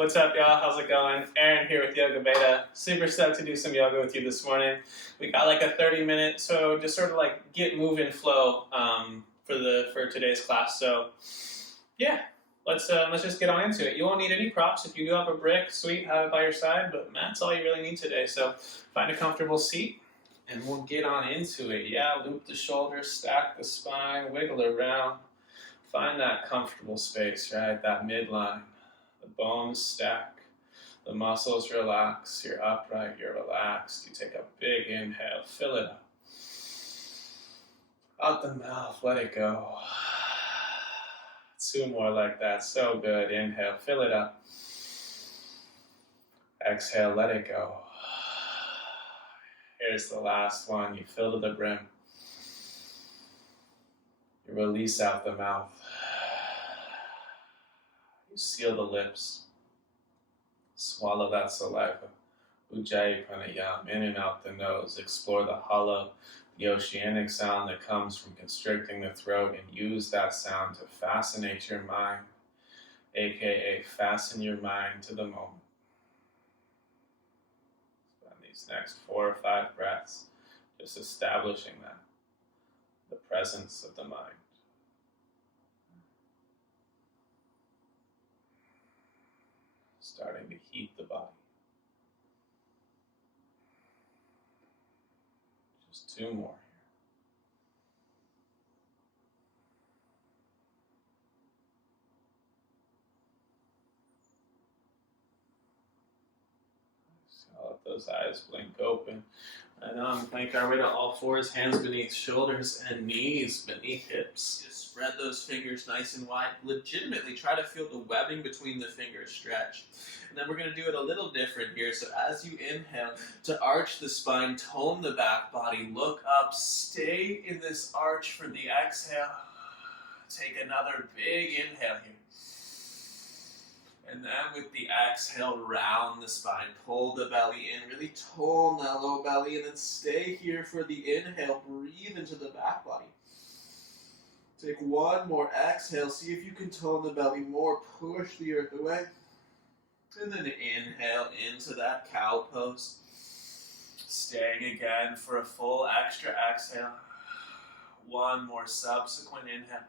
What's up, y'all? How's it going? Aaron here with Yoga Beta. Super stoked to do some yoga with you this morning. We got like a 30-minute, so just sort of like get moving flow for today's class. So yeah, let's just get on into it. You won't need any props. If you do have a brick, sweet, have it by your side. But that's all you really need today. So find a comfortable seat, and we'll get on into it. Yeah, loop the shoulders, stack the spine, wiggle around. Find that comfortable space, right? That midline. The bones stack, the muscles relax, you're upright, you're relaxed. You take a big inhale, fill it up. Out the mouth, let it go. 2 more like that, so good. Inhale, fill it up. Exhale, let it go. Here's the last one, you fill to the brim. You release out the mouth. You seal the lips. Swallow that saliva. Ujjayi pranayama, in and out the nose. Explore the hollow, the oceanic sound that comes from constricting the throat, and use that sound to fascinate your mind, aka fasten your mind to the moment. Spend these next 4 or 5 breaths just establishing that, the presence of the mind. Starting to heat the body. Just 2 more here. So let those eyes blink open. And make our way to all fours, hands beneath shoulders and knees beneath hips. Just spread those fingers nice and wide. Legitimately try to feel the webbing between the fingers stretch. And then we're going to do it a little different here. So as you inhale, to arch the spine, tone the back body, look up, stay in this arch for the exhale. Take another big inhale here. And then with the exhale, round the spine, pull the belly in, really tone that low belly, and then stay here for the inhale, breathe into the back body. Take 1 more exhale, see if you can tone the belly more, push the earth away. And then inhale into that cow pose. Staying again for a full extra exhale. 1 more subsequent inhale.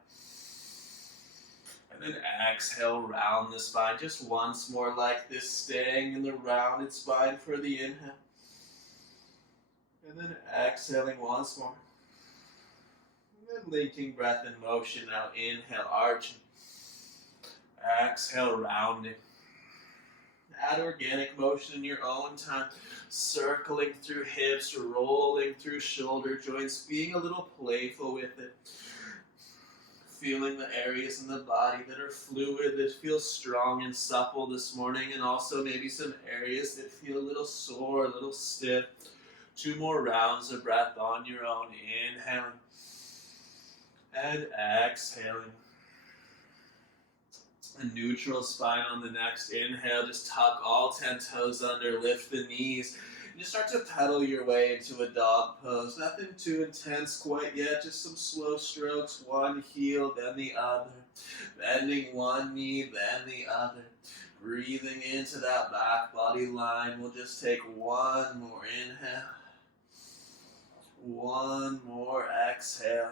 And then exhale, round the spine. Just once more like this, staying in the rounded spine for the inhale. And then exhaling once more. And then linking breath and motion. Now inhale, arching. Exhale, rounding. Add organic motion in your own time. Circling through hips, rolling through shoulder joints, being a little playful with it. Feeling the areas in the body that are fluid, that feel strong and supple this morning, and also maybe some areas that feel a little sore, a little stiff. 2 more rounds of breath on your own. Inhaling and exhaling. A neutral spine on the next inhale. Just tuck all 10 toes under, lift the knees. And just start to pedal your way into a dog pose. Nothing too intense quite yet, just some slow strokes. 1 heel, then the other. Bending 1 knee, then the other. Breathing into that back body line. We'll just take 1 more inhale. 1 more exhale.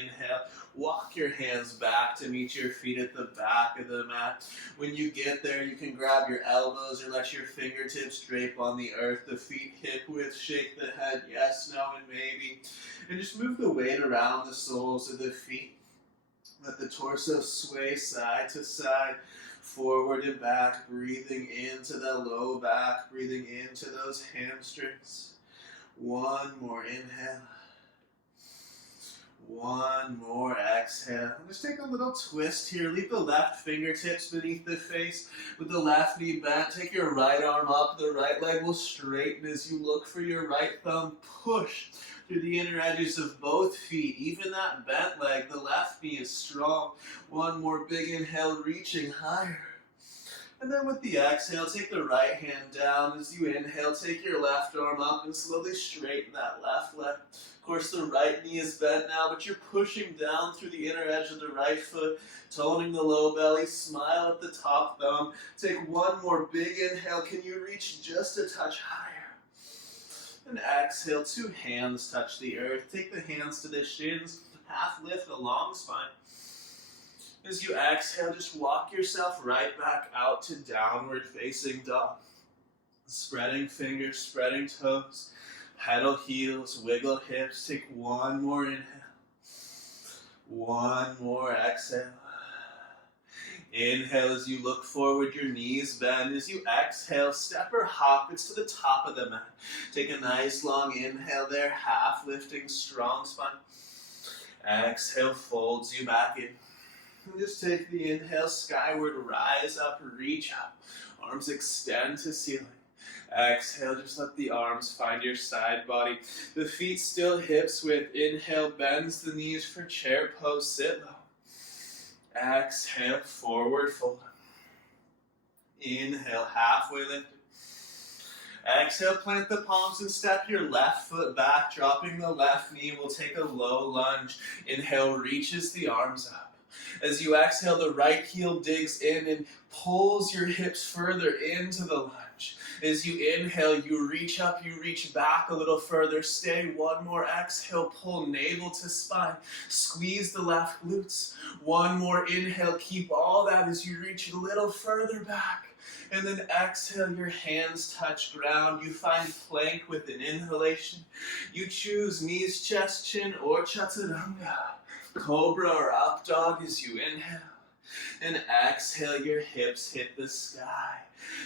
Inhale. Walk your hands back to meet your feet at the back of the mat. When you get there, you can grab your elbows or let your fingertips drape on the earth. The feet hip width, shake the head, yes, no, and maybe. And just move the weight around the soles of the feet. Let the torso sway side to side, forward and back, breathing into the low back, breathing into those hamstrings. 1 more inhale. 1 more exhale. Just take a little twist here. Leave the left fingertips beneath the face with the left knee bent. Take your right arm up. The right leg will straighten as you look for your right thumb. Push through the inner edges of both feet. Even that bent leg, the left knee is strong. 1 more big inhale, reaching higher. And then with the exhale, take the right hand down. As you inhale, take your left arm up and slowly straighten that left leg. Of course, the right knee is bent now, but you're pushing down through the inner edge of the right foot, toning the low belly, smile at the top thumb. Take one more big inhale. Can you reach just a touch higher? And exhale, two hands touch the earth. Take the hands to the shins, half lift a long spine. As you exhale, just walk yourself right back out to downward facing dog. Spreading fingers, spreading toes, pedal heels, wiggle hips. Take one more inhale. One more exhale. Inhale as you look forward, your knees bend. As you exhale, step or hop, it's to the top of the mat. Take a nice long inhale there, half lifting, strong spine. Exhale, folds you back in. And just take the inhale, skyward, rise up, reach up. Arms extend to ceiling. Exhale, just let the arms find your side body. The feet still hips width. Inhale, bends the knees for chair pose, sit low. Exhale, forward fold. Inhale, halfway lifted. Exhale, plant the palms and step your left foot back, dropping the left knee. We'll take a low lunge. Inhale, reaches the arms up. As you exhale, the right heel digs in and pulls your hips further into the lunge. As you inhale, you reach up, you reach back a little further. Stay one more exhale, pull navel to spine. Squeeze the left glutes. One more inhale, keep all that as you reach a little further back. And then exhale, your hands touch ground. You find plank with an inhalation. You choose knees, chest, chin, or chaturanga. Cobra or up dog as you inhale. And exhale, your hips hit the sky.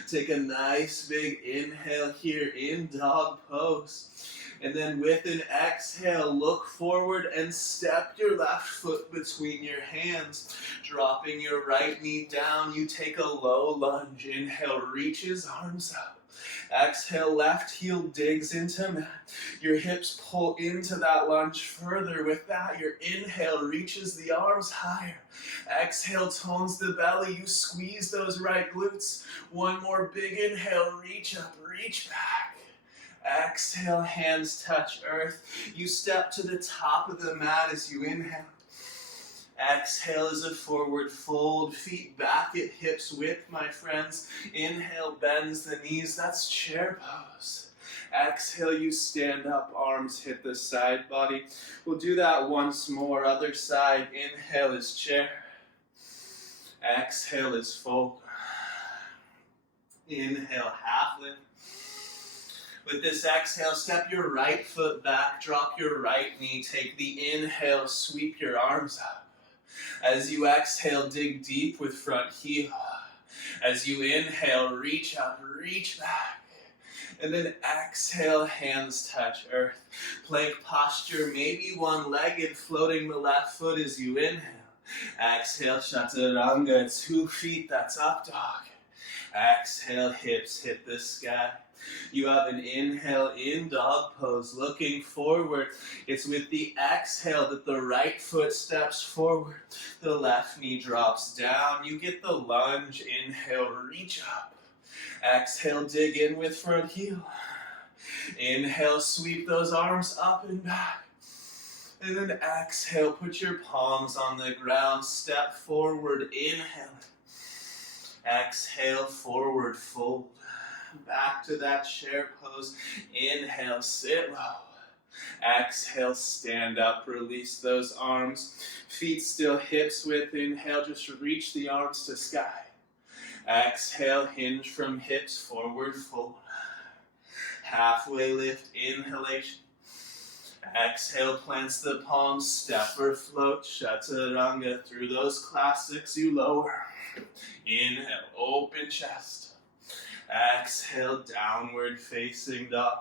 Take a nice big inhale here in dog pose. And then with an exhale, look forward and step your left foot between your hands. Dropping your right knee down, you take a low lunge. Inhale, reaches, arms up. Exhale, left heel digs into mat. Your hips pull into that lunge further. With that, your inhale reaches the arms higher. Exhale, tones the belly. You squeeze those right glutes. One more big inhale, reach up, reach back. Exhale, hands touch earth. You step to the top of the mat as you inhale. Exhale is a forward fold, feet back at hips width, my friends. Inhale, bends the knees, that's chair pose. Exhale, you stand up, arms hit the side body. We'll do that once more, other side. Inhale is chair. Exhale is fold. Inhale, half lift. With this exhale, step your right foot back, drop your right knee, take the inhale, sweep your arms up. As you exhale, dig deep with front heel. As you inhale, reach up, reach back. And then exhale, hands touch earth. Plank posture, maybe one-legged, floating the left foot as you inhale. Exhale, chaturanga, 2 feet, that's up dog. Exhale, hips hit the sky. You have an inhale in dog pose, looking forward. It's with the exhale that the right foot steps forward. The left knee drops down. You get the lunge. Inhale, reach up. Exhale, dig in with front heel. Inhale, sweep those arms up and back. And then exhale, put your palms on the ground. Step forward, inhale. Exhale, forward fold. Back to that chair pose. Inhale, sit low. Exhale, stand up. Release those arms. Feet still hips width. Inhale, just reach the arms to sky. Exhale, hinge from hips, forward fold. Halfway lift, inhalation. Exhale, plants the palms, step or float. Chaturanga, through those classics you lower. Inhale, open chest. Exhale, downward facing dog.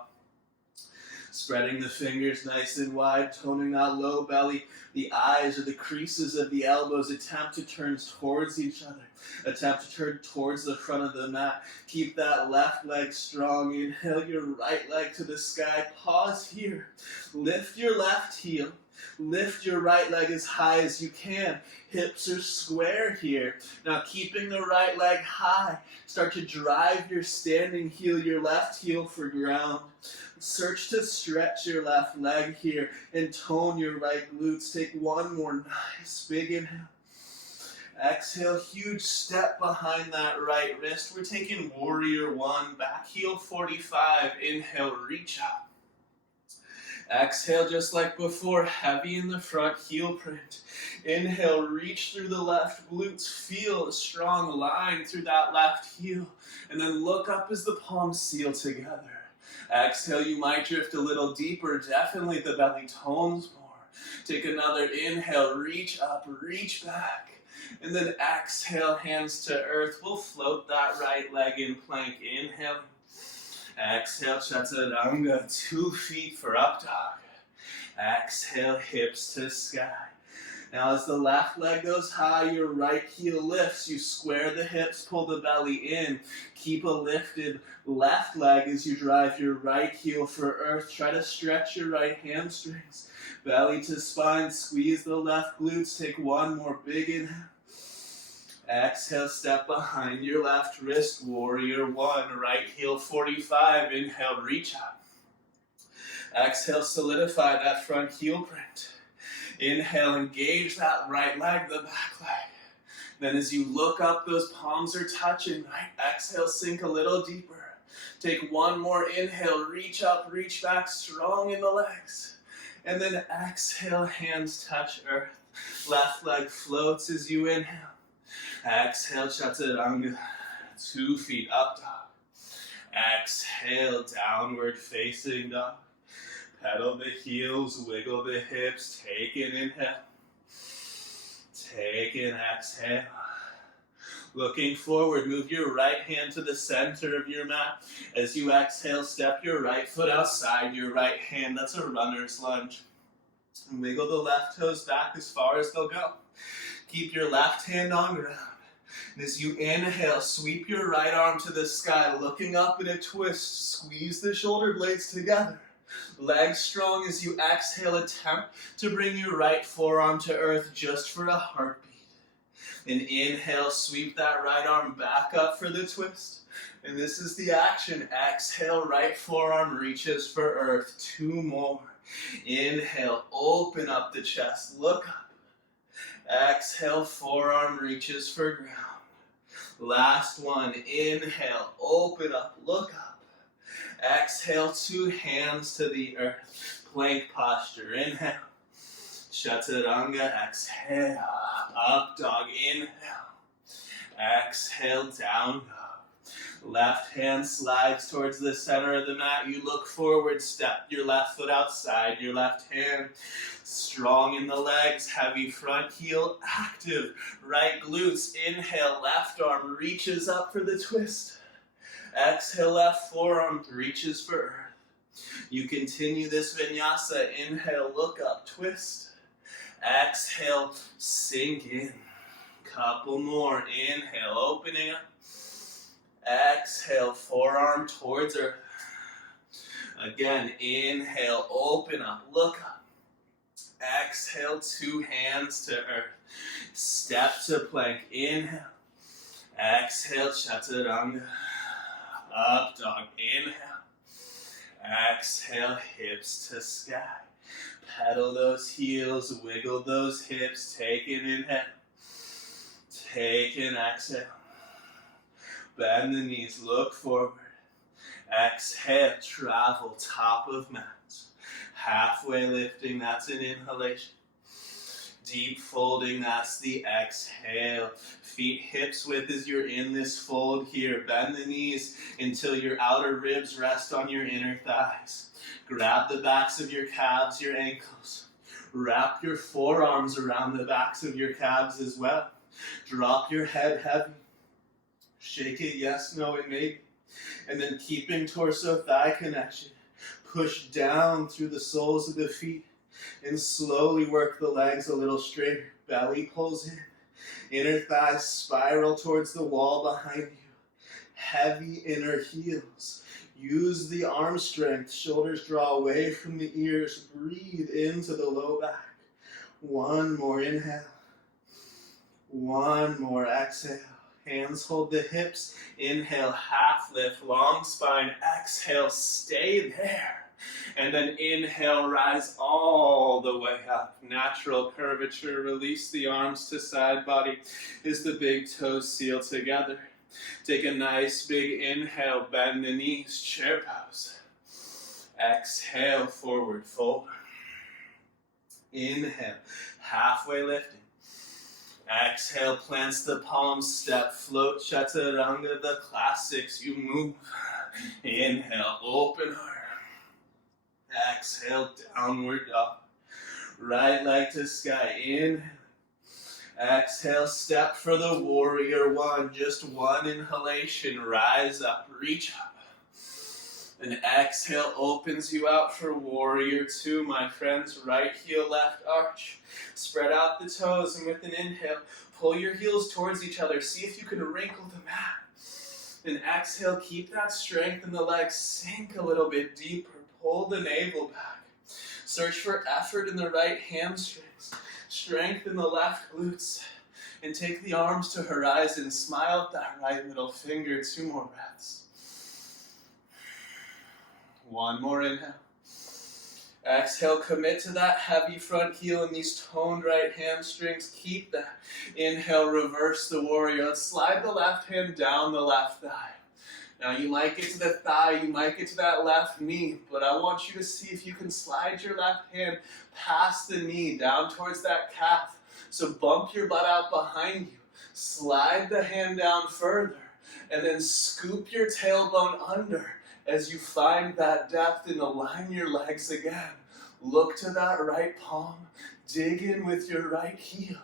Spreading the fingers nice and wide, toning that low belly. The eyes or the creases of the elbows attempt to turn towards each other. Attempt to turn towards the front of the mat. Keep that left leg strong. Inhale your right leg to the sky. Pause here. Lift your left heel. Lift your right leg as high as you can. Hips are square here. Now keeping the right leg high, start to drive your standing heel, your left heel for ground. Search to stretch your left leg here and tone your right glutes. Take one more nice big inhale. Exhale, huge step behind that right wrist. We're taking warrior one, back heel 45. Inhale, reach up. Exhale, just like before, heavy in the front heel print. Inhale, reach through the left glutes. Feel a strong line through that left heel. And then look up as the palms seal together. Exhale, you might drift a little deeper. Definitely the belly tones more. Take another inhale, reach up, reach back. And then exhale, hands to earth. We'll float that right leg in plank. Inhale. Exhale, chaturanga, 2 feet for up dog. Exhale, hips to sky. Now as the left leg goes high, your right heel lifts. You square the hips, pull the belly in. Keep a lifted left leg as you drive your right heel for earth. Try to stretch your right hamstrings. Belly to spine, squeeze the left glutes. Take one more big inhale. Exhale, step behind your left wrist, warrior one, right heel 45, inhale, reach up. Exhale, solidify that front heel print. Inhale, engage that right leg, the back leg. Then as you look up, those palms are touching, right? Exhale, sink a little deeper. Take one more inhale, reach up, reach back, strong in the legs. And then exhale, hands touch earth. Left leg floats as you inhale. Exhale, chaturanga, 2 feet up dog. Exhale, downward facing dog. Pedal the heels, wiggle the hips, take an inhale. Take an exhale. Looking forward, move your right hand to the center of your mat. As you exhale, step your right foot outside your right hand. That's a runner's lunge. And wiggle the left toes back as far as they'll go. Keep your left hand on ground. And as you inhale, sweep your right arm to the sky, looking up in a twist. Squeeze the shoulder blades together. Legs strong as you exhale, attempt to bring your right forearm to earth just for a heartbeat. And inhale, sweep that right arm back up for the twist. And this is the action. Exhale, right forearm reaches for earth. 2 more. Inhale, open up the chest, look up. Exhale, forearm reaches for ground. Last one, inhale, open up, look up. Exhale, 2 hands to the earth. Plank posture, inhale. Chaturanga, exhale. Up dog, inhale. Exhale, down dog. Left hand slides towards the center of the mat. You look forward, step your left foot outside your left hand. Strong in the legs, heavy front heel, active. Right glutes, inhale, left arm reaches up for the twist. Exhale, left forearm reaches for earth. You continue this vinyasa. Inhale, look up, twist. Exhale, sink in. Couple more. Inhale, opening up. Exhale, forearm towards earth. Again, inhale, open up, look up. Exhale, 2 hands to earth. Step to plank, inhale. Exhale, chaturanga. Up dog, inhale. Exhale, hips to sky. Pedal those heels, wiggle those hips, take an inhale. Take an exhale. Bend the knees, look forward. Exhale, travel top of mat. Halfway lifting, that's an inhalation. Deep folding, that's the exhale. Feet hips width as you're in this fold here. Bend the knees until your outer ribs rest on your inner thighs. Grab the backs of your calves, your ankles. Wrap your forearms around the backs of your calves as well. Drop your head heavy. Shake it, yes, no, and maybe. And then keeping torso-thigh connection. Push down through the soles of the feet and slowly work the legs a little straighter. Belly pulls in. Inner thighs spiral towards the wall behind you. Heavy inner heels. Use the arm strength. Shoulders draw away from the ears. Breathe into the low back. One more inhale. One more exhale. Hands hold the hips. Inhale, half lift, long spine. Exhale, stay there. And then inhale, rise all the way up. Natural curvature. Release the arms to side body as the big toes seal together. Take a nice big inhale, bend the knees, chair pose. Exhale, forward fold. Inhale, halfway lifting. Exhale, plants the palms, step, float, chaturanga, the classics, you move. Inhale, open arm. Exhale, downward dog. Right leg to sky, inhale. Exhale, step for the warrior one. Just one inhalation, rise up, reach up. And exhale opens you out for warrior two, my friends. Right heel, left arch. Spread out the toes, and with an inhale, pull your heels towards each other. See if you can wrinkle the mat. Then exhale, keep that strength in the legs. Sink a little bit deeper. Pull the navel back. Search for effort in the right hamstrings. Strength in the left glutes. And take the arms to horizon. Smile at that right middle finger. 2 more breaths. One more inhale. Exhale, commit to that heavy front heel and these toned right hamstrings. Keep that. Inhale, reverse the warrior. Let's slide the left hand down the left thigh. Now you might get to the thigh, you might get to that left knee, but I want you to see if you can slide your left hand past the knee, down towards that calf. So bump your butt out behind you. Slide the hand down further, and then scoop your tailbone under as you find that depth and align your legs again. Look to that right palm. Dig in with your right heel.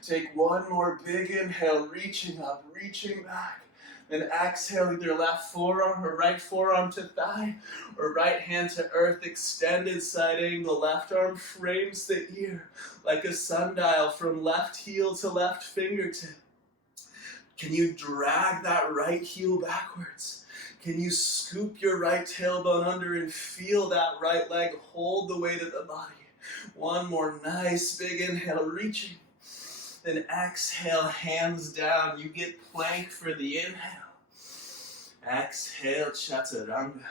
Take one more big inhale, reaching up, reaching back. Then exhale, either left forearm or right forearm to thigh, or right hand to earth, extended side angle. Left arm frames the ear like a sundial from left heel to left fingertip. Can you drag that right heel backwards? Can you scoop your right tailbone under and feel that right leg hold the weight of the body? One more nice big inhale, reaching. Then exhale, hands down. You get plank for the inhale. Exhale, chaturanga.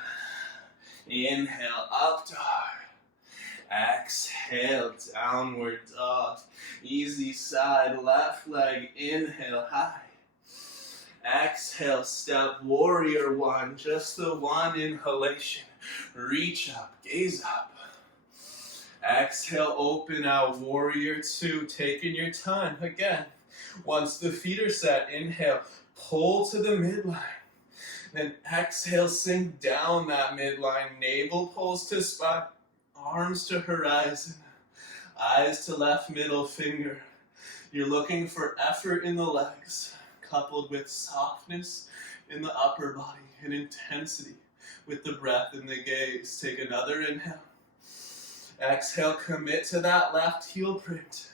Inhale, up dog. Exhale, downward dog. Easy side, left leg, inhale, high. Exhale, step, warrior one. Just the one inhalation. Reach up, gaze up. Exhale, open out, warrior two. Taking your time. Again, once the feet are set, inhale, pull to the midline. Then exhale, sink down that midline. Navel pulls to spine, arms to horizon, eyes to left middle finger. You're looking for effort in the legs, coupled with softness in the upper body and intensity with the breath and the gaze. Take another inhale. Exhale, commit to that left heel print.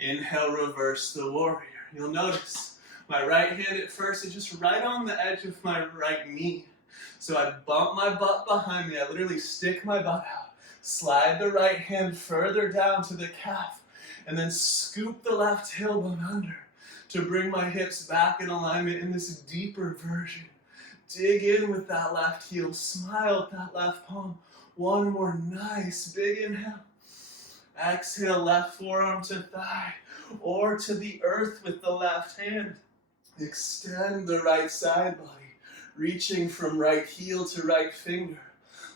Inhale, reverse the warrior. You'll notice my right hand at first is just right on the edge of my right knee. So I bump my butt behind me. I literally stick my butt out. Slide the right hand further down to the calf. And then scoop the left tailbone under to bring my hips back in alignment in this deeper version. Dig in with that left heel. Smile at that left palm. One more nice big inhale. Exhale, left forearm to thigh or to the earth with the left hand. Extend the right side body, reaching from right heel to right finger.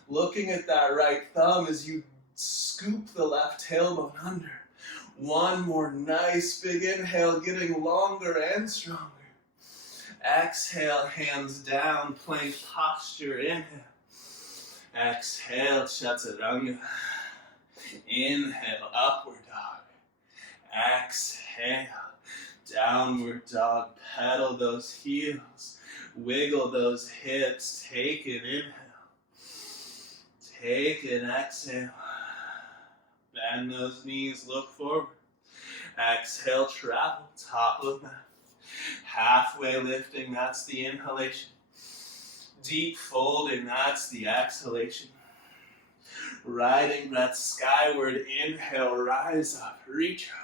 Looking at that right thumb as you scoop the left tailbone under. One more nice big inhale, getting longer and stronger. Exhale, hands down, plank posture, inhale. Exhale, chaturanga. Inhale, upward dog. Exhale, downward dog. Pedal those heels. Wiggle those hips. Take an inhale. Take an exhale. Bend those knees, look forward. Exhale, travel, top of mat. Halfway lifting, that's the inhalation. Deep folding, that's the exhalation. Riding breath skyward, inhale, rise up, reach up.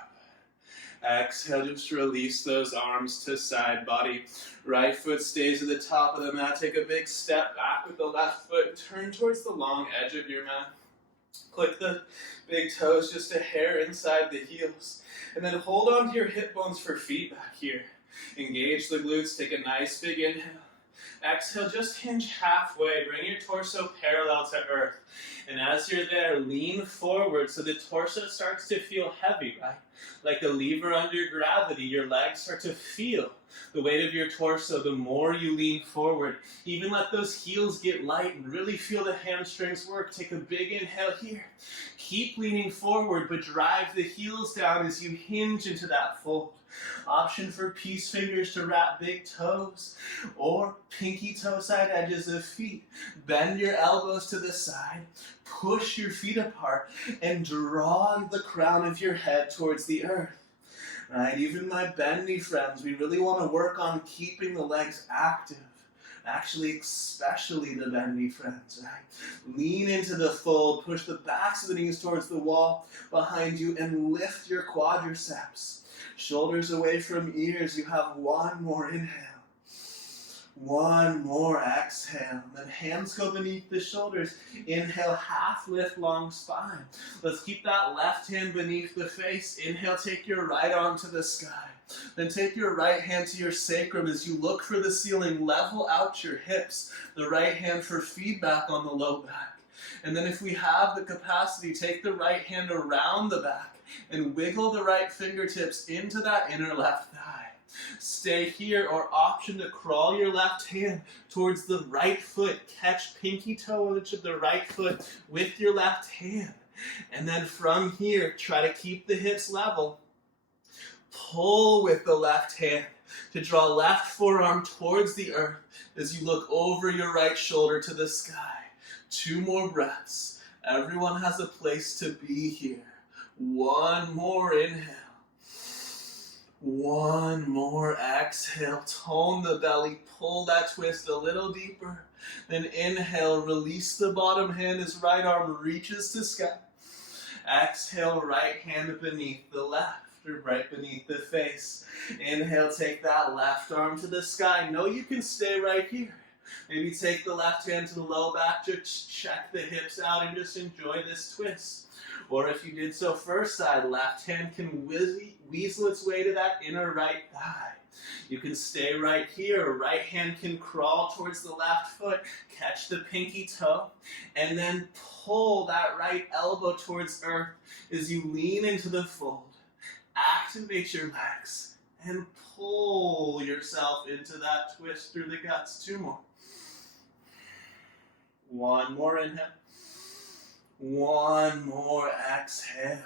Exhale, just release those arms to side body. Right foot stays at the top of the mat. Take a big step back with the left foot. Turn towards the long edge of your mat. Click the big toes just a hair inside the heels. And then hold on to your hip bones for feedback here. Engage the glutes. Take a nice big inhale. Exhale, just hinge halfway. Bring your torso parallel to earth. And as you're there, lean forward so the torso starts to feel heavy, right? Like a lever under gravity, your legs start to feel the weight of your torso the more you lean forward. Even let those heels get light and really feel the hamstrings work. Take a big inhale here. Keep leaning forward, but drive the heels down as you hinge into that fold. Option for peace fingers to wrap big toes or pinky toe side edges of feet. Bend your elbows to the side, push your feet apart, and draw the crown of your head towards the earth. Right? Even my bendy friends, we really want to work on keeping the legs active. Actually, especially the bendy friends, right? Lean into the fold, push the backs of the knees towards the wall behind you, and lift your quadriceps. Shoulders away from ears. You have one more inhale. One more exhale. Then hands go beneath the shoulders. Inhale, half lift, long spine. Let's keep that left hand beneath the face. Inhale, take your right arm to the sky. Then take your right hand to your sacrum as you look for the ceiling. Level out your hips. The right hand for feedback on the low back. And then if we have the capacity, take the right hand around the back and wiggle the right fingertips into that inner left thigh. Stay here, or option to crawl your left hand towards the right foot. Catch pinky toe edge of the right foot with your left hand. And then from here, try to keep the hips level. Pull with the left hand to draw left forearm towards the earth as you look over your right shoulder to the sky. 2 more breaths. Everyone has a place to be here. One more inhale. One more exhale. Tone the belly. Pull that twist a little deeper. Then inhale. Release the bottom hand as right arm reaches to sky. Exhale. Right hand beneath the left, or right beneath the face. Inhale. Take that left arm to the sky. Know you can stay right here. Maybe take the left hand to the low back. Just check the hips out and just enjoy this twist. Or if you did so first side, left hand can weasel its way to that inner right thigh. You can stay right here. Right hand can crawl towards the left foot, catch the pinky toe, and then pull that right elbow towards earth as you lean into the fold. Activate your legs and pull yourself into that twist through the guts. 2 more. One more inhale. One more exhale.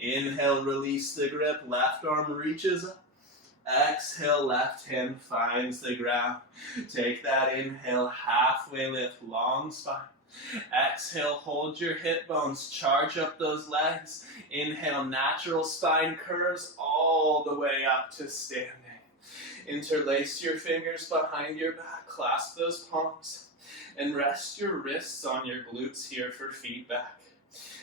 Inhale, release the grip. Left arm reaches up. Exhale, left hand finds the ground. Take that inhale, halfway lift, long spine. Exhale, hold your hip bones, charge up those legs. Inhale, natural spine curves all the way up to standing. Interlace your fingers behind your back, clasp those palms. And rest your wrists on your glutes here for feedback.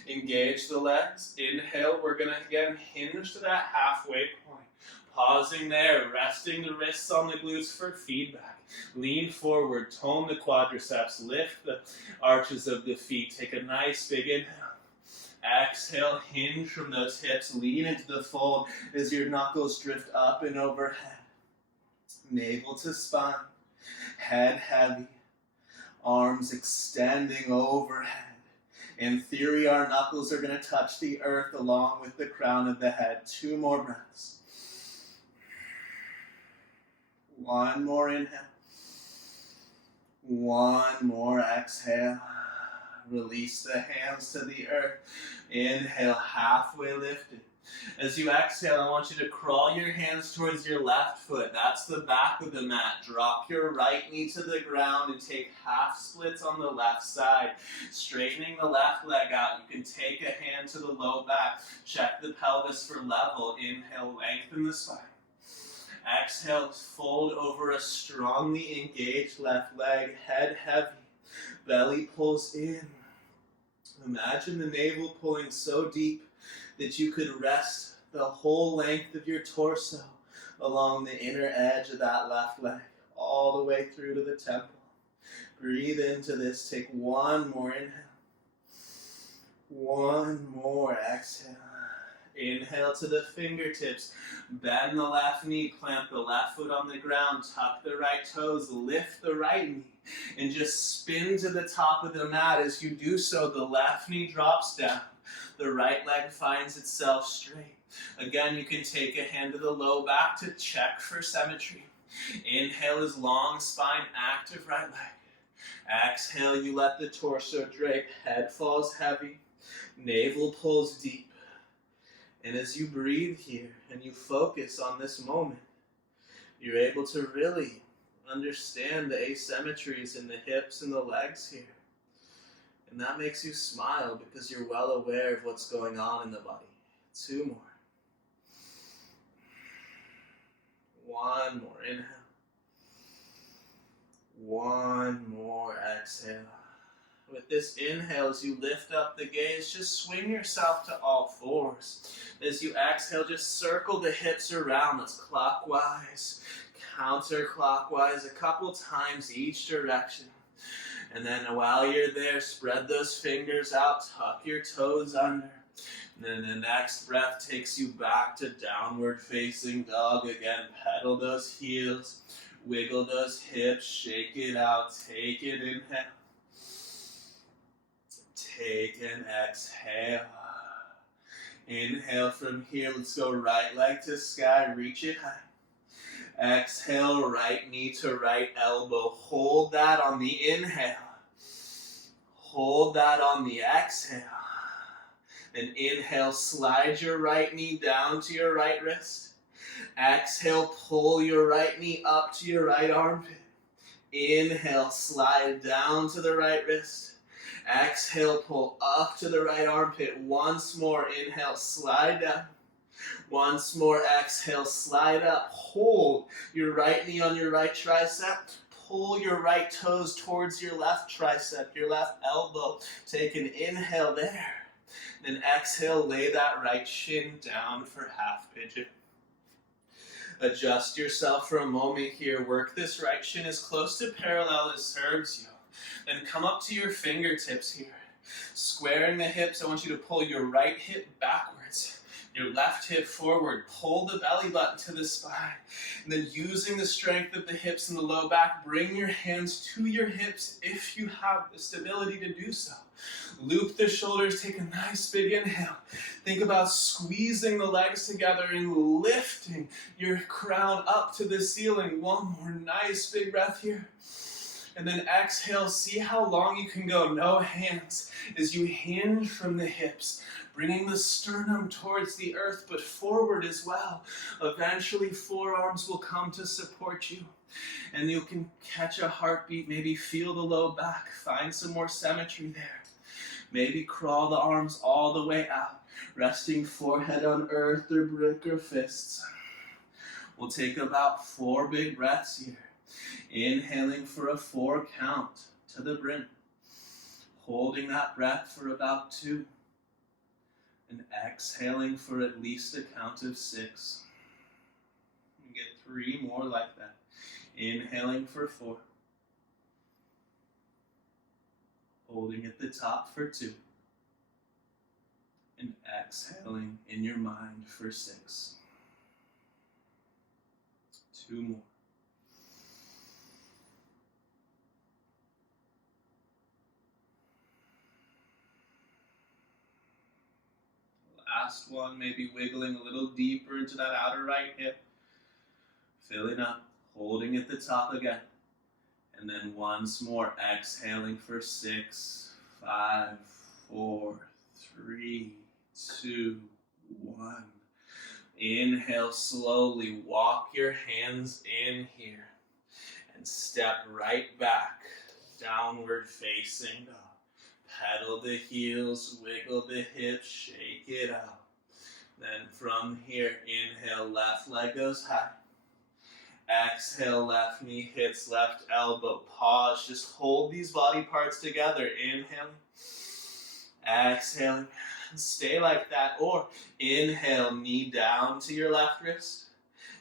Engage the legs. Inhale, we're going to again hinge to that halfway point. Pausing there, resting the wrists on the glutes for feedback. Lean forward, tone the quadriceps, lift the arches of the feet. Take a nice big inhale. Exhale, hinge from those hips. Lean into the fold as your knuckles drift up and overhead. Navel to spine, head heavy. Arms extending overhead. In theory, our knuckles are going to touch the earth along with the crown of the head. 2 more breaths. One more inhale. One more exhale. Release the hands to the earth. Inhale, halfway lifted. As you exhale, I want you to crawl your hands towards your left foot. That's the back of the mat. Drop your right knee to the ground and take half splits on the left side. Straightening the left leg out. You can take a hand to the low back. Check the pelvis for level. Inhale, lengthen the spine. Exhale, fold over a strongly engaged left leg, head heavy, belly pulls in. Imagine the navel pulling so deep that you could rest the whole length of your torso along the inner edge of that left leg, all the way through to the temple. Breathe into this. Take one more inhale. One more exhale. Inhale to the fingertips. Bend the left knee. Plant the left foot on the ground. Tuck the right toes. Lift the right knee. And just spin to the top of the mat. As you do so, the left knee drops down. The right leg finds itself straight. Again, you can take a hand to the low back to check for symmetry. Inhale is long spine, active right leg. Exhale, you let the torso drape. Head falls heavy. Navel pulls deep. And as you breathe here and you focus on this moment, you're able to really understand the asymmetries in the hips and the legs here. And that makes you smile because you're well aware of what's going on in the body. 2 more. 1 more. Inhale. 1 more. Exhale. With this inhale, as you lift up the gaze, just swing yourself to all fours. As you exhale, just circle the hips around. That's clockwise, counterclockwise, a couple times each direction. And then while you're there, spread those fingers out, tuck your toes under. And then the next breath takes you back to downward facing dog again. Pedal those heels, wiggle those hips, shake it out, take it, inhale. Take an exhale. Inhale from here. Let's go right leg to sky. Reach it high. Exhale, right knee to right elbow. Hold that on the inhale. Hold that on the exhale. Then inhale, slide your right knee down to your right wrist. Exhale, pull your right knee up to your right armpit. Inhale, slide down to the right wrist. Exhale, pull up to the right armpit. Once more, inhale, slide down. Once more, exhale, slide up. Hold your right knee on your right tricep. Pull your right toes towards your left tricep, your left elbow. Take an inhale there. Then exhale, lay that right shin down for half pigeon. Adjust yourself for a moment here. Work this right shin as close to parallel as serves you. Then come up to your fingertips here. Squaring the hips, I want you to pull your right hip backwards, your left hip forward. Pull the belly button to the spine. And then using the strength of the hips and the low back, bring your hands to your hips if you have the stability to do so. Loop the shoulders, take a nice big inhale. Think about squeezing the legs together and lifting your crown up to the ceiling. One more nice big breath here. And then exhale, see how long you can go. No hands as you hinge from the hips, bringing the sternum towards the earth, but forward as well. Eventually, forearms will come to support you. And you can catch a heartbeat, maybe feel the low back, find some more symmetry there. Maybe crawl the arms all the way out, resting forehead on earth or brick or fists. We'll take about 4 big breaths here. Inhaling for a 4 count to the brim. Holding that breath for about 2. And exhaling for at least a count of 6. And get 3 more like that. Inhaling for 4. Holding at the top for 2. And exhaling in your mind for 6. 2 more. Last one, maybe wiggling a little deeper into that outer right hip. Filling up, holding at the top again. And then once more, exhaling for 6, 5, 4, 3, 2, 1. Inhale slowly, walk your hands in here. And step right back, downward facing dog. Pedal the heels, wiggle the hips, shake it out. Then from here, inhale, left leg goes high. Exhale, left knee hits left elbow. Pause. Just hold these body parts together. Inhaling. Exhaling. Stay like that. Or inhale, knee down to your left wrist.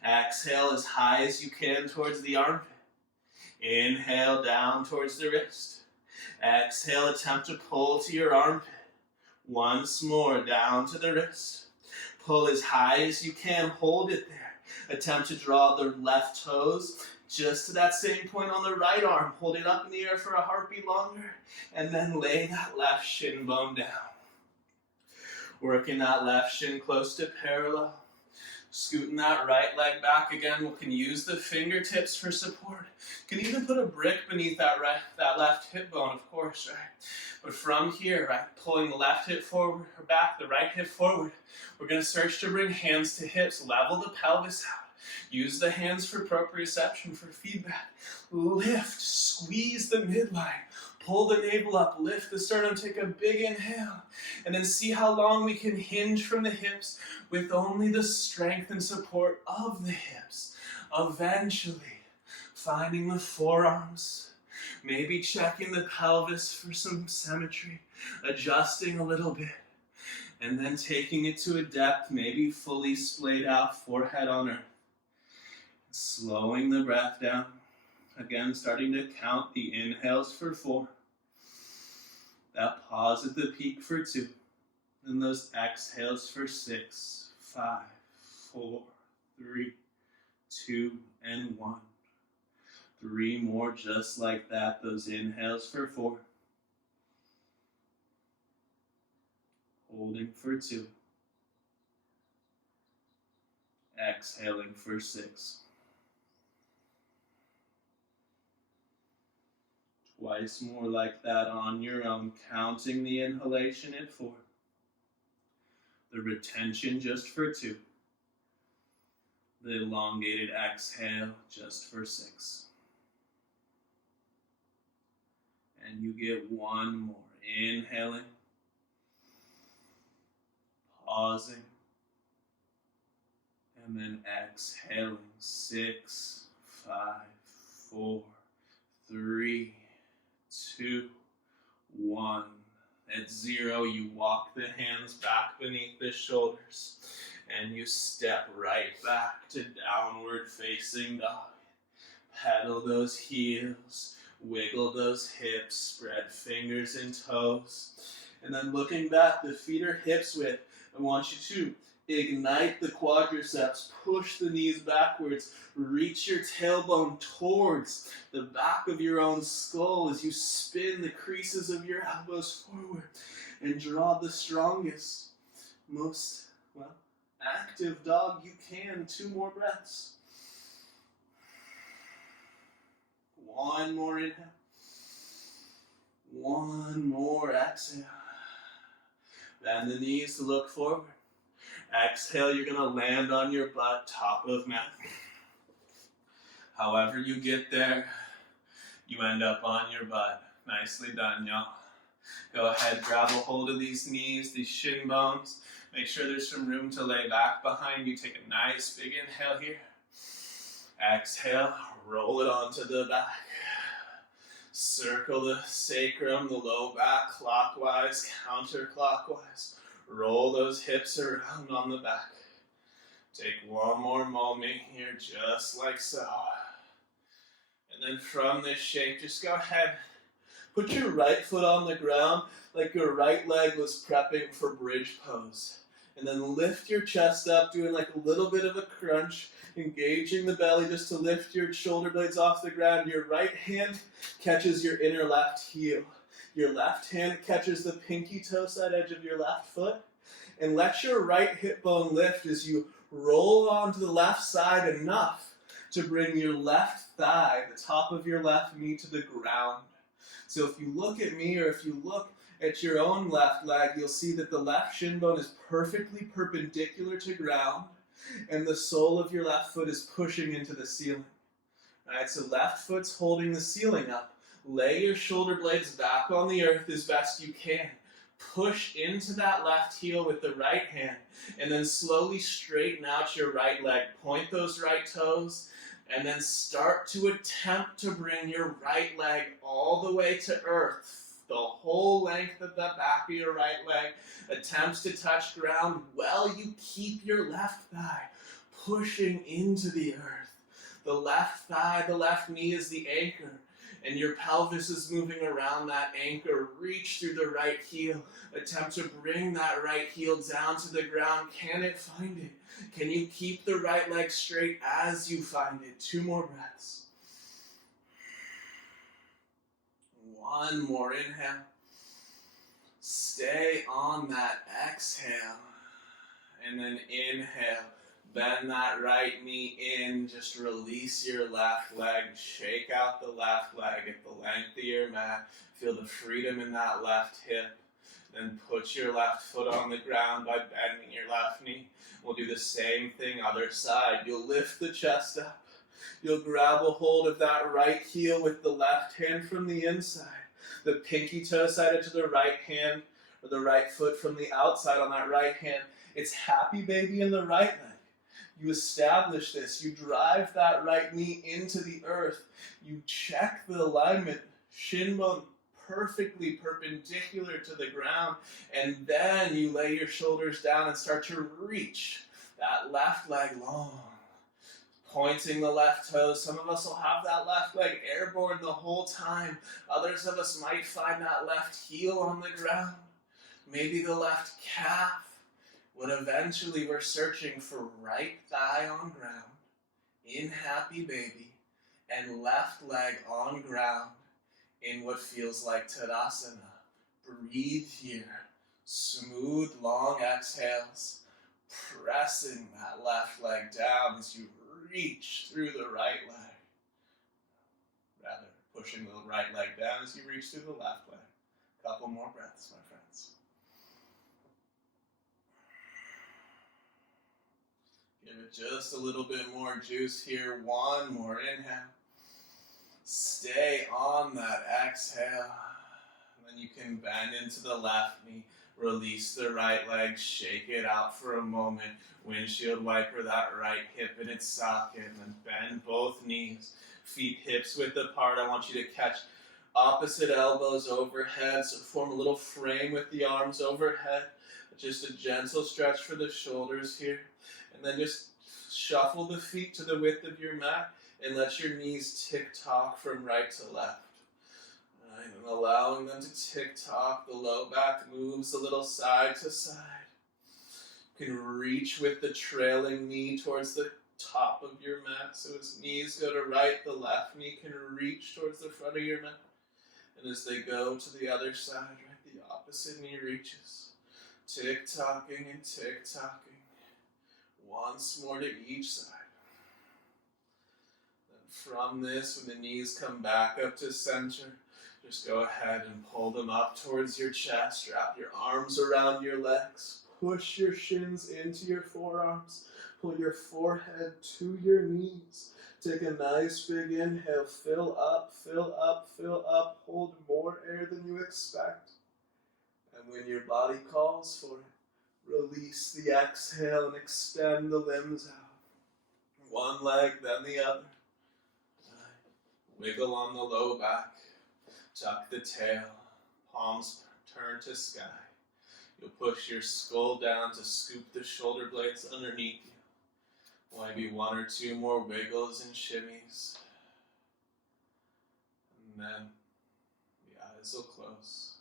Exhale as high as you can towards the armpit. Inhale down towards the wrist. Exhale, attempt to pull to your armpit. Once more, down to the wrist. Pull as high as you can, hold it there. Attempt to draw the left toes just to that same point on the right arm. Hold it up in the air for a heartbeat longer, and then lay that left shin bone down. Working that left shin close to parallel. Scooting that right leg back again. We can use the fingertips for support. You can even put a brick beneath that left hip bone, of course, right? But from here, right, pulling the left hip forward or back, the right hip forward, we're going to search to bring hands to hips, level the pelvis out. Use the hands for proprioception, for feedback. Lift, squeeze the midline. Pull the navel up, lift the sternum, take a big inhale, and then see how long we can hinge from the hips with only the strength and support of the hips. Eventually, finding the forearms, maybe checking the pelvis for some symmetry, adjusting a little bit, and then taking it to a depth, maybe fully splayed out, forehead on earth. Slowing the breath down. Again, starting to count the inhales for 4. That pause at the peak for 2. And those exhales for 6, 5, 4, 3, 2, and 1. 3 more just like that. Those inhales for 4. Holding for 2. Exhaling for 6. Twice more like that on your own, counting the inhalation at 4. The retention just for 2. The elongated exhale just for 6. And you get 1 more. Inhaling. Pausing. And then exhaling. 6, 5, 4, 3, 2, 1. At 0, you walk the hands back beneath the shoulders and you step right back to downward facing dog. Pedal those heels, wiggle those hips, spread fingers and toes. And then looking back, the feet are hips width. I want you to ignite the quadriceps, push the knees backwards, reach your tailbone towards the back of your own skull as you spin the creases of your elbows forward and draw the strongest, most, active dog you can. 2 more breaths. 1 more inhale. 1 more exhale. Bend the knees to look forward. Exhale, you're going to land on your butt, top of mat. However you get there, you end up on your butt. Nicely done, y'all. Go ahead, grab a hold of these knees, these shin bones. Make sure there's some room to lay back behind you. Take a nice big inhale here. Exhale, roll it onto the back. Circle the sacrum, the low back, clockwise, counterclockwise. Roll those hips around on the back. Take 1 more moment here, just like so. And then from this shape, just go ahead. Put your right foot on the ground like your right leg was prepping for bridge pose. And then lift your chest up, doing like a little bit of a crunch, engaging the belly just to lift your shoulder blades off the ground. Your right hand catches your inner left heel. Your left hand catches the pinky toe side edge of your left foot. And let your right hip bone lift as you roll onto the left side enough to bring your left thigh, the top of your left knee, to the ground. So if you look at me or if you look at your own left leg, you'll see that the left shin bone is perfectly perpendicular to ground and the sole of your left foot is pushing into the ceiling. All right, so left foot's holding the ceiling up. Lay your shoulder blades back on the earth as best you can. Push into that left heel with the right hand and then slowly straighten out your right leg. Point those right toes And then start to attempt to bring your right leg all the way to earth. The whole length of the back of your right leg attempts to touch ground while you keep your left thigh pushing into the earth. The left thigh, the left knee is the anchor, and your pelvis is moving around that anchor. Reach through the right heel. Attempt to bring that right heel down to the ground. Can it find it? Can you keep the right leg straight as you find it? 2 more breaths. 1 more inhale. Stay on that exhale. And then inhale. Bend that right knee in. Just release your left leg. Shake out the left leg at the length of your mat. Feel the freedom in that left hip. Then put your left foot on the ground by bending your left knee. We'll do the same thing other side. You'll lift the chest up. You'll grab a hold of that right heel with the left hand from the inside. The pinky toe sided to the right hand, or the right foot from the outside on that right hand. It's happy baby in the right leg. You establish this. You drive that right knee into the earth. You check the alignment, shin bone perfectly perpendicular to the ground, and then you lay your shoulders down and start to reach that left leg long. Pointing the left toes. Some of us will have that left leg airborne the whole time. Others of us might find that left heel on the ground. Maybe the left calf. But eventually we're searching for right thigh on ground, in happy baby, and left leg on ground in what feels like Tadasana. Breathe here. Smooth, long exhales. Pressing that left leg down as you reach through the right leg. Rather, pushing the right leg down as you reach through the left leg. Couple more breaths, my friends. Give it just a little bit more juice here. 1 more inhale. Stay on that exhale. And then you can bend into the left knee. Release the right leg. Shake it out for a moment. Windshield wiper that right hip in its socket. And then bend both knees. Feet hips width apart. I want you to catch opposite elbows overhead. So form a little frame with the arms overhead. Just a gentle stretch for the shoulders here. And then just shuffle the feet to the width of your mat and let your knees tick-tock from right to left. Right, and allowing them to tick-tock, the low back moves a little side to side. You can reach with the trailing knee towards the top of your mat. So as knees go to right, the left knee can reach towards the front of your mat. And as they go to the other side, right, the opposite knee reaches. Tick-tocking and tick-tocking. Once more to each side. Then from this, when the knees come back up to center, just go ahead and pull them up towards your chest. Wrap your arms around your legs. Push your shins into your forearms. Pull your forehead to your knees. Take a nice big inhale. Fill up, fill up, fill up. Hold more air than you expect. And when your body calls for it, release the exhale and extend the limbs out. One leg, then the other. Wiggle on the low back. Tuck the tail. Palms turn to sky. You'll push your skull down to scoop the shoulder blades underneath you. Maybe 1 or 2 more wiggles and shimmies. And then the eyes will close.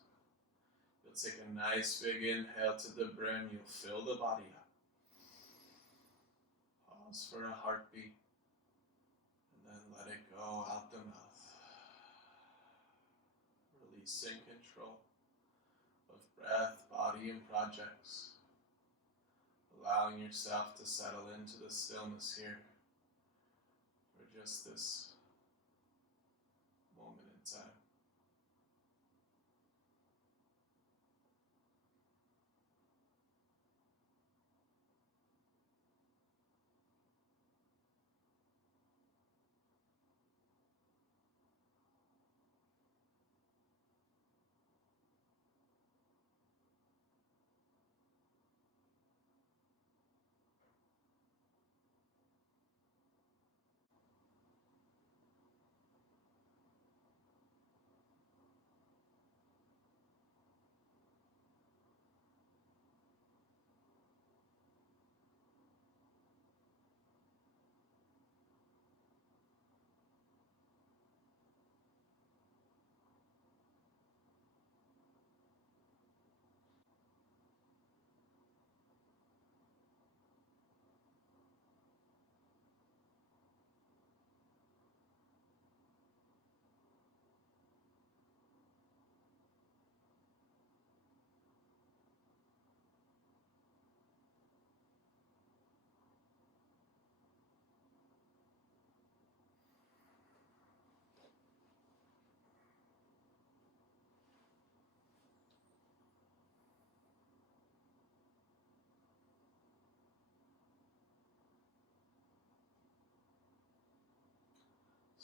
You'll take a nice big inhale to the brim. You'll fill the body up. Pause for a heartbeat. And then let it go out the mouth. Releasing control of breath, body, and projects. Allowing yourself to settle into the stillness here for just this moment in time.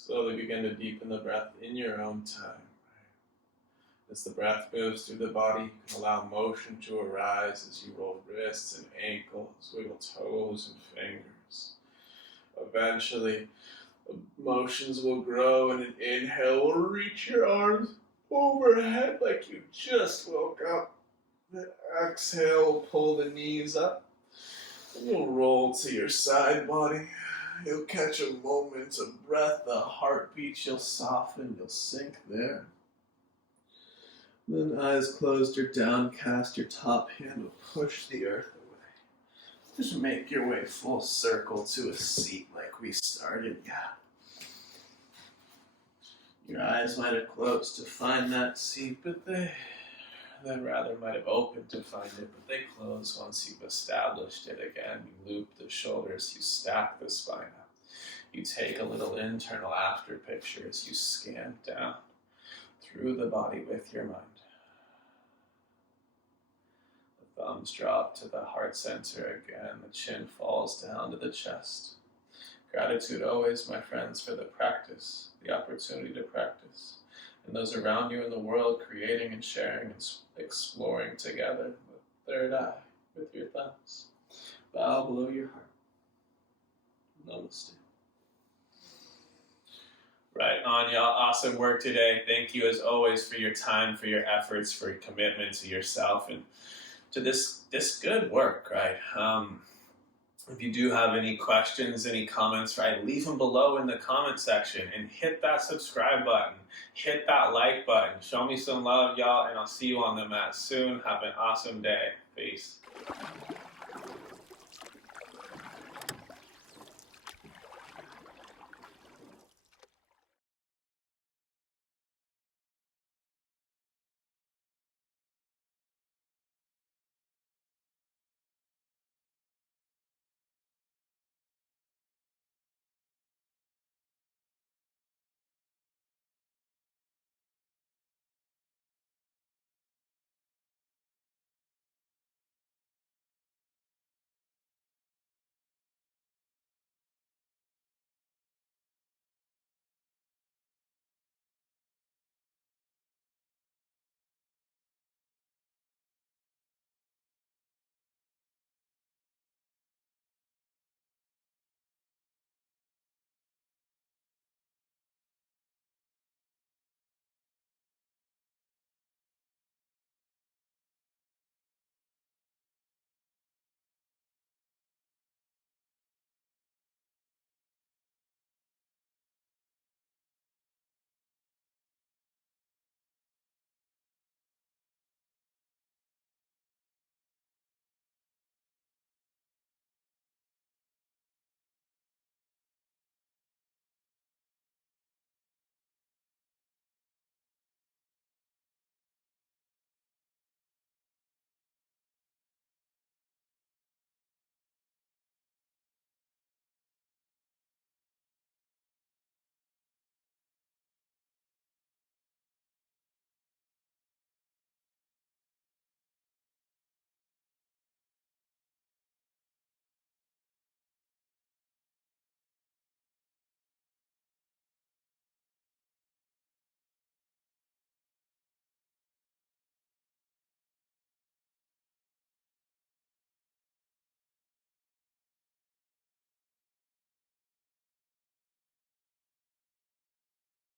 Slowly begin to deepen the breath in your own time. As the breath moves through the body, you can allow motion to arise as you roll wrists and ankles, wiggle toes and fingers. Eventually, the motions will grow, and an inhale will reach your arms overhead like you just woke up. The exhale will pull the knees up, and you'll roll to your side body. You'll catch a moment of breath, the heartbeat, you'll soften, you'll sink there. Then eyes closed or downcast, your top hand will push the earth away. Just make your way full circle to a seat like we started, yeah. Your eyes might have closed to find that seat, but they rather might have opened to find it, but they close once you've established it again. You loop the shoulders, you stack the spine up. You take a little internal after picture as you scan down through the body with your mind. The thumbs drop to the heart center again. The chin falls down to the chest. Gratitude always, my friends, for the practice, the opportunity to practice, and those around you in the world creating and sharing and exploring together with third eye, with your thumbs. Bow below your heart. Namaste. Right on, y'all. Awesome work today. Thank you as always for your time, for your efforts, for your commitment to yourself and to this good work, right? If you do have any questions, any comments, right, leave them below in the comment section and hit that subscribe button, hit that like button. Show me some love, y'all, and I'll see you on the mat soon. Have an awesome day. Peace.